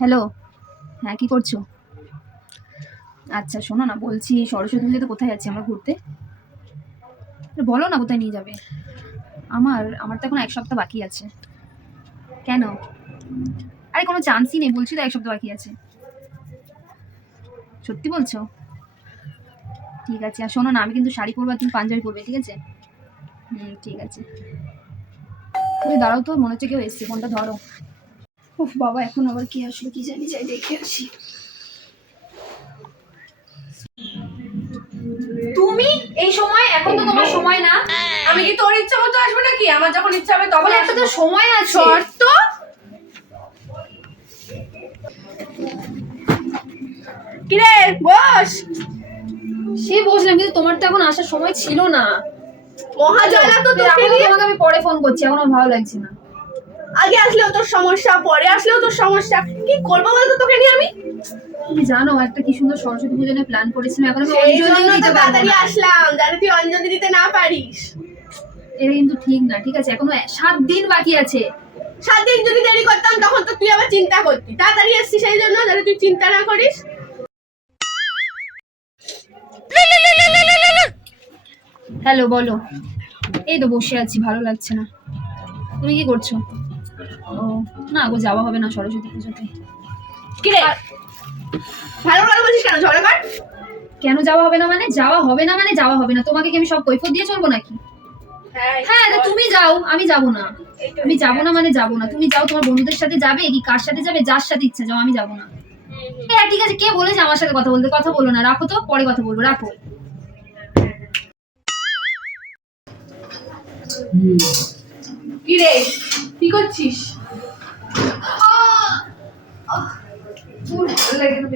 Hello, হ্যাঁ কি করছো? আচ্ছা শোনো না, বলছি সরস্বতী পুজোতে কোথায় যাচ্ছি আমরা ঘুরতে? বলো না কোথায় নিয়ে যাবে। আমার তো এখন 1 সপ্তাহ বাকি আছে। কেন? আরে কোনো চান্সই নেই, বলছি তো 1 সপ্তাহ বাকি আছে। সত্যি বলছো? ঠিক আছে, আর শোনো না, আমি কিন্তু শাড়ি পরবো আর তুমি পাঞ্জাবি পরবে, ঠিক আছে? ঠিক আছে। তুমি দাঁড়াও তো, মনে হচ্ছে কেউ এসছে, ফোনটা ধরো। উফ বাবা, এখন আবার কি আসলো কি জানি, যাই দেখে আসি। তুমি এই সময়, এখন তো তোমার সময় না। আমি কি তোর ইচ্ছা মতো আসবো নাকি? আমার যখন ইচ্ছা হবে তখন বলে একটা তো আসবো। সময় আছে। শর্ত? কিরে বস। সে বসলাম, কিন্তু তোমার তো এখন আসার সময় ছিল না। মহাজলা তো তোকে রাখো তো, নিয়ে। তোমাকে আমি পরে ফোন করছি, এখন আমার ভালো লাগছে না। আগে আসলেও তোর সমস্যা, পরে আসলেও তোর সমস্যা, কি করবো বলতো তোকে নিয়ে আমি? তুমি জানো একটা কি সুন্দর সরস্বতী পুজো নিয়ে প্ল্যান করেছিলাম, এখন আমি সেই অঞ্জলিও জন্য তো দিতে পারবো তাড়াতাড়ি না। আসলাম, যাতে তুই অঞ্জলি দিতে না পারিস। এটা কিন্তু ঠিক না, ঠিক আছে? এখনো 7 দিন বাকি আছে। 7 দিন যদি দেরি করতাম তখন তো তুই আবার চিন্তা করতি। তাড়াতাড়ি এসছি সেই জন্য, যাতে তুই চিন্তা না করিস। হ্যালো, বলো। এই তো বসে আছি, ভালো লাগছে না। তুমি কি করছো? ও না গো, যাওয়া হবে না সরস্বতী পুজোতে। কিরে ভালো ভালো বলছিস কেন? ঝগড়া কর। কেন যাওয়া হবে না মানে? যাওয়া হবে না মানে যাওয়া হবে না। তোমাকে কি আমি সব কৈফিয়ত দিয়ে চলবো নাকি? হ্যাঁ, তো তুমি যাও, আমি যাবো না। আমি যাবো না মানে যাবো না। তুমি যাও, তোমার বন্ধুদের সাথে যাবে কি কার সাথে যাবে, যার সাথে ইচ্ছা যাও, আমি যাবো না। হ্যাঁ ঠিক আছে, কে বলেছে আমার সাথে কথা বলতে? কথা বলো না, রাখো তো, পরে কথা বলবো, রাখো। কিরে কি করছিস? ভালো লাগে না।